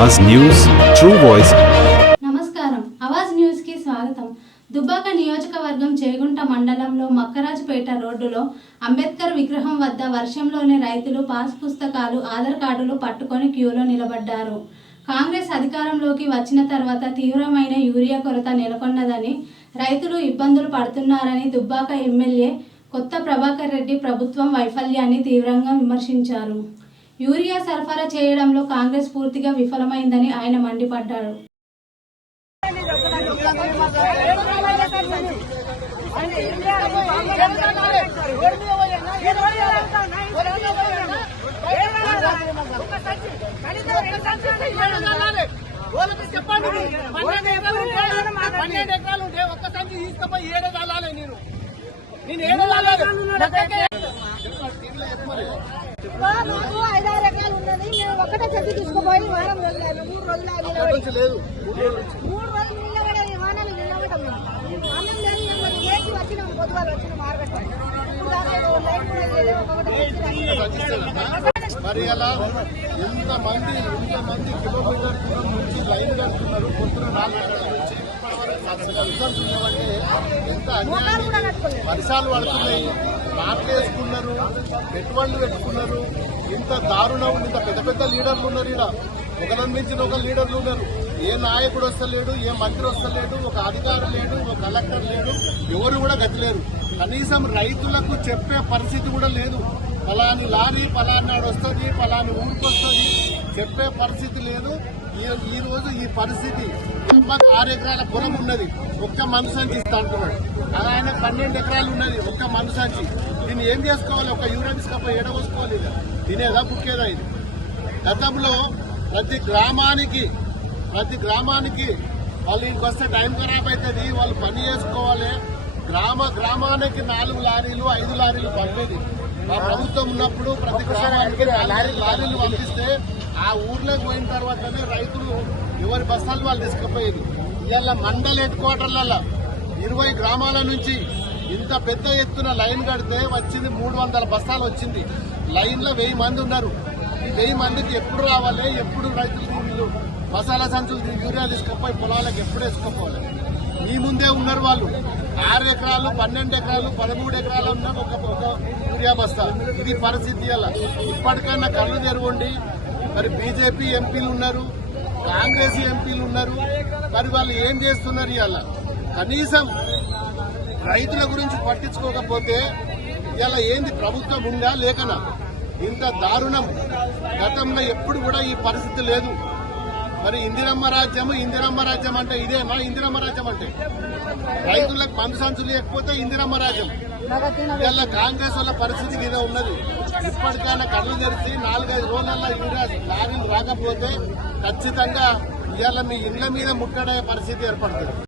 आवाज news true voice. నమస్కారం Awaaz news కి స్వాగతం। దుబ్బాక నియోజకవర్గం చేగుంట మండలంలో మక్కరాజుపేట రోడ్డులో అంబేద్కర్ విగ్రహం వద్ద వర్షంలోనే రైతులు పాస్ పుస్తకాలు ఆధార్ కార్డులు పట్టుకొని క్యూలో నిలబడ్డారు। కాంగ్రెస్ అధికారంలోకి వచ్చిన తర్వాత తీవ్రమైన యూరియా కొరత నెలకొన్నదని రైతులు ఇబ్బందులు పడుతున్నారని దుబ్బాక ఎమ్మెల్యే కొత్త ప్రభాకర్ రెడ్డి ప్రభుత్వం వైఫల్యాన్ని తీవ్రంగా విమర్శించారు। యూరియా సరఫరా చేయడంలో కాంగ్రెస్ పూర్తిగా విఫలమైందని ఆయన మండిపడ్డారు। మాకు 5-6 ఎకరాలు ఉన్నది। మేము ఒక్కటే చెట్టు తీసుకుపోయి వారం రోజులు 3 రోజులు 3 రోజులు నిలబడే వాహనాలు నిలబడటం అన్నం లేదు। మేము లేచి వచ్చినాం, పొద్దుగాల వచ్చినాం ఆరగట్ట మరి అలా ఎంతమంది కిలోమీటర్ దూరం నుంచి లైన్ కడుతున్నారు। పొద్దున 4 గంటల నుంచి ఉన్నామంటే ఎంత అన్యాయం। వర్షాలు పడుతున్నాయి, నాట్లు వేసుకున్నారు, పెట్టుబడులు పెట్టుకున్నారు। ఇంత దారుణం, ఇంత పెద్ద పెద్ద లీడర్లు ఉన్నారు ఇక్కడ, ఒకరిని మించిన ఒక లీడర్లు ఉన్నారు। ఏ నాయకుడు వస్తలేడు, ఏ మంత్రి వస్తలేడు, ఒక అధికారి లేడు, ఒక కలెక్టర్ లేడు, ఎవరు కూడా గతిలేరు। కనీసం రైతులకు చెప్పే పరిస్థితి కూడా లేదు। ఫలాని లారీ ఫలానాడు వస్తుంది, ఫలాని ఊరికి వస్తుంది, చెప్పే పరిస్థితి లేదు। ఈ రోజు ఈ పరిస్థితి 6 ఎకరాల పొలం ఉన్నది, ఒక్క మను సంచి ఇస్తా అంటున్నాడు। అలా ఆయన 12 ఎకరాలు ఉన్నది, ఒక్క మను సంచి। దీన్ని ఏం చేసుకోవాలి? ఒక యూరియా తీసుకపోయి ఎడవసుకోవాలి, తినేదా బుక్కేదా? ఇది గతంలో ప్రతి గ్రామానికి వాళ్ళు ఇంటికి వస్తే టైం ఖరాబ్ అవుతుంది, వాళ్ళు పని చేసుకోవాలి। గ్రామానికి 4 లారీలు 5 లారీలు పంపేది మా ప్రభుత్వం ఉన్నప్పుడు। ప్రతి గ్రామానికి 4 లారీలు పంపిస్తే ఆ ఊర్లోకి పోయిన తర్వాతనే రైతులు ఎవరి బస్తాలు వాళ్ళు తీసుకుపోయేది। ఇవాళ మండల హెడ్ క్వార్టర్లలో 20 గ్రామాల నుంచి ఇంత పెద్ద ఎత్తున లైన్ కడితే వచ్చింది 300 బస్తాలు వచ్చింది। లైన్లో 1000 మంది ఉన్నారు। ఈ 1000 మందికి ఎప్పుడు రావాలి? ఎప్పుడు రైతులు వీళ్ళు మసాలా సంచులు యూరియా తీసుకుపోయి పొలాలకు ఎప్పుడు వేసుకోవాలి? మీ ముందే ఉన్నారు వాళ్ళు। 6 ఎకరాలు 12 ఎకరాలు 13 ఎకరాలు ఉన్న ఒక యూరియా బస్తా। ఇది పరిస్థితి। అలా ఇప్పటికైనా కళ్ళు తెరవండి। మరి బీజేపీ ఎంపీలు ఉన్నారు, కాంగ్రెస్ ఎంపీలు ఉన్నారు, మరి వాళ్ళు ఏం చేస్తున్నారు? ఇవాళ కనీసం రైతుల గురించి పట్టించుకోకపోతే ఇవాళ ఏంది ప్రభుత్వం ఉందా లేకనా? ఇంత దారుణం గతంలో ఎప్పుడు కూడా ఈ పరిస్థితి లేదు। మరి ఇందిరమ్మ రాజ్యం అంటే ఇదేనా? ఇందిరమ్మ రాజ్యం అంటే రైతులకు మందు సంచులు లేకపోతే ఇందిరమ్మ రాజ్యం। ఇలా కాంగ్రెస్ వాళ్ళ పరిస్థితి ఇదే ఉన్నది। ఇప్పటికైనా కళ్ళు తెరిచి 4-5 రోజులలో యూరియా లారీలు రాకపోతే ఖచ్చితంగా ఇవాళ మీ ఇళ్ల మీద ముట్టడే పరిస్థితి ఏర్పడుతుంది।